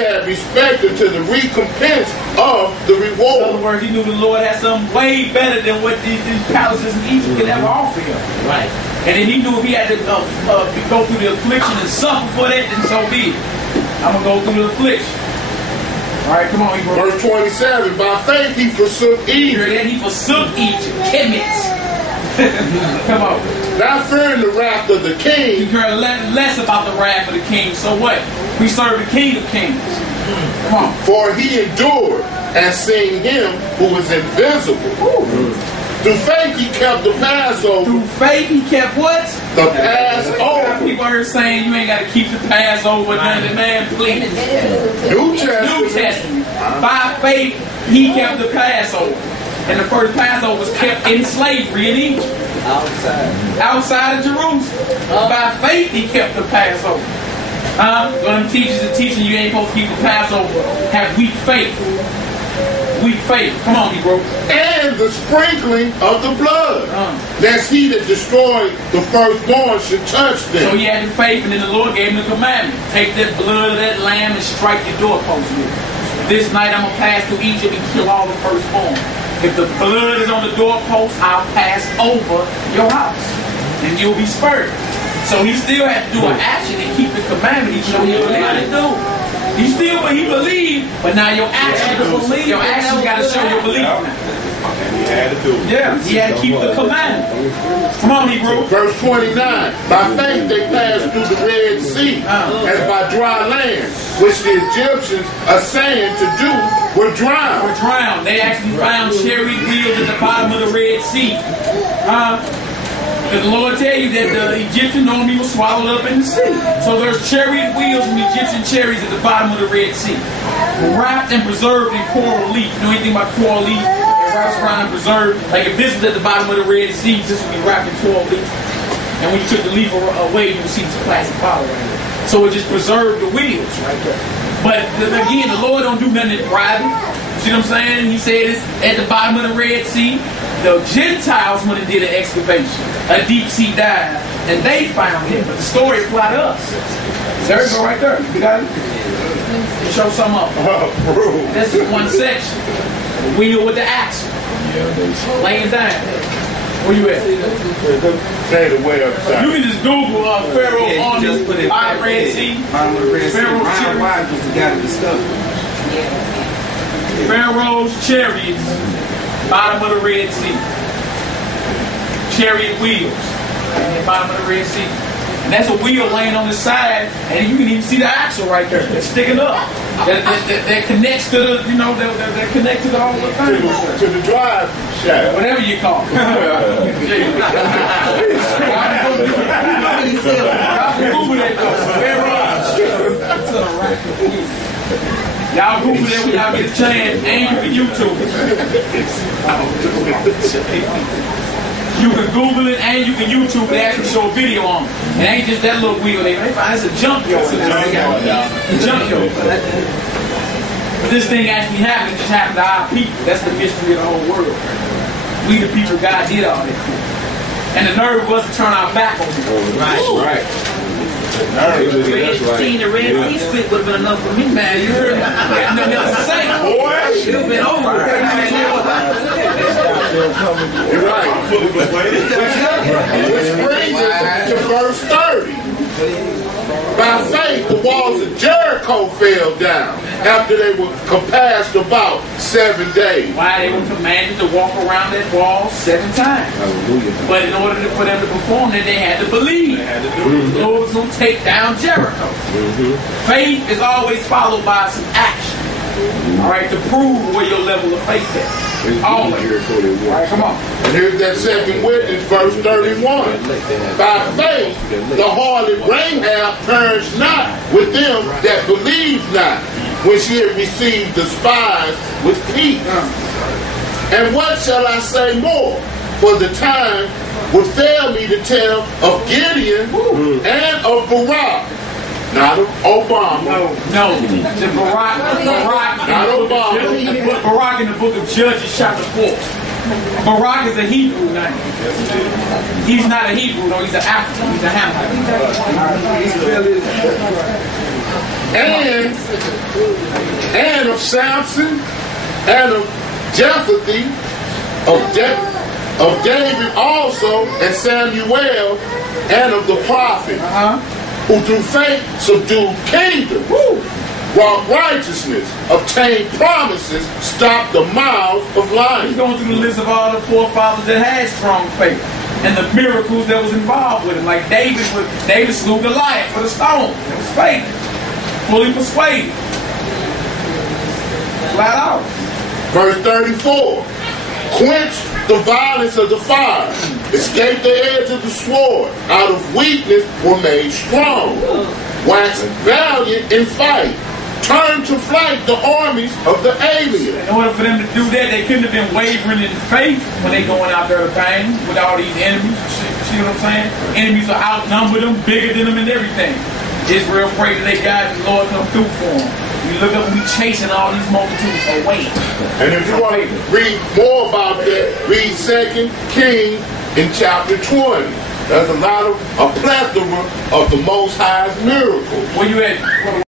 had respected to the recompense of the reward. In other words, he knew the Lord had something way better than what these palaces in Egypt could ever offer him. Right. And then he knew if he had to go through the affliction and suffer for that, then so be it. I'm going to go through the affliction. All right, come on, Hebrew. Verse 27, by faith he forsook Egypt. Then he forsook Egypt. Kemet. Come on. Not fearing the wrath of the king. You care less about the wrath of the king. So what? We serve the King of Kings. Come on. For he endured and seeing him who is invisible. Through faith he kept the Passover. Through faith he kept what? The Passover. People are saying you ain't got to keep the Passover. None of the man, please. New Testament. New Testament. By faith he kept the Passover. And the first Passover was kept in slavery in Egypt. Outside of Jerusalem. By faith he kept the Passover. When them teachers are teaching you ain't supposed to keep the Passover, have weak faith. Weak faith. Come on, Hebrew. And the sprinkling of the blood, lest he that destroyed the firstborn should touch them. So he had the faith, and then the Lord gave him the commandment. Take that blood of that lamb and strike your doorpost with it. This night I'm going to pass through Egypt and kill all the firstborn. If the blood is on the doorpost, I'll pass over your house, and you'll be spared. So he still had to do an action and keep the commandment. He showed you what he had to do. He still, but he believed, but now your actions got to show your belief. He had to do it. Yeah, he had to keep the commandment. Come on, Hebrew. Verse 29. By faith they passed through the Red Sea as by dry land, which the Egyptians are saying to do were drowned. Were drowned. They actually found chariot wheels at the bottom of the Red Sea. Because the Lord tell you that the Egyptian army was swallowed up in the sea. So there's chariot wheels from Egyptian chariots at the bottom of the Red Sea. Wrapped and preserved in coral leaf. You know anything about coral leaf? It wraps around and preserved. Like if this was at the bottom of the Red Sea, this would be wrapped in coral leaf. And when you took the leaf away, you would see some plastic bottle right there. So it just preserved the wheels right there. But again, the Lord don't do nothing in private. See what I'm saying? He said it's at the bottom of the Red Sea. The Gentiles went and did an excavation, a deep sea dive, and they found him. But the story applied to us. There you go right there. You got it? Show some up. This is one section. We knew what the action. Laying down. Where you at? Say the way upside. You can just Google Pharaoh army, Red Sea. Pharaoh's Pharaoh's chariots, bottom of the Red Sea. Chariot wheels, at the bottom of the Red Sea. And that's a wheel laying on the side, and you can even see the axle right there. It's sticking up. That connects to the, you know, that connects to the whole thing. To the drive shaft. Whatever you call it. Y'all Google that when y'all get a chance, and you can YouTube it. You can Google it and you can YouTube it. They actually show a video on it. It ain't just that little wheel. They find it's a jump yard. Jump yard. But this thing actually happened. It just happened to our people. That's the mystery of the whole world. We the people God did all that for. And the nerve of us to turn our back on it. Right. Seeing the Red Sea split would have been enough for me. Man, you heard me. Nothing else to say. Boy, It would have been over. you're right. Which brings us to verse 30. By faith, the walls of Jericho fell down after they were compassed about 7 days. Why? They were commanded to walk around that wall 7 times. But in order for them to perform that, they had to believe. The Lord was going to take down Jericho. Faith is always followed by some action. All right, to prove where your level of faith is. Always. All right, come on. And here's that second witness, verse 31. By faith, the harlot Rahab perished not with them that believed not, when she had received the spies with peace. And what shall I say more? For the time would fail me to tell of Gideon and of Barak. Not of Obama. No. The Barak Not Obama. Barak in the book of Judges chapter 4. Barak is a Hebrew name. He's not a Hebrew, though. He's an African. He's a Hamite. and of Samson, and of Jephthah, of David also, and Samuel, and of the prophets, who through faith subdued kingdoms, wrought righteousness, obtained promises, stopped the mouths of lions. He's going through the list of all the forefathers that had strong faith and the miracles that was involved with him. Like David slew Goliath for the stone. It was faith. Fully persuaded. Flat out. Verse 34. Quench the violence of the fire. Escape the edge of the sword. Out of weakness were made strong. Wax valiant in fight. Turn to flight the armies of the aliens. In order for them to do that, they couldn't have been wavering in faith when they going out there to bang with all these enemies. See what I'm saying? Enemies are outnumbered them, bigger than them and everything. Israel prayed that they God and the Lord come through for them. We look up and we chasing all these multitudes away. And if you want to read more about that, read 2 Kings in chapter 20. There's a plethora of the Most High's miracles. Where you at?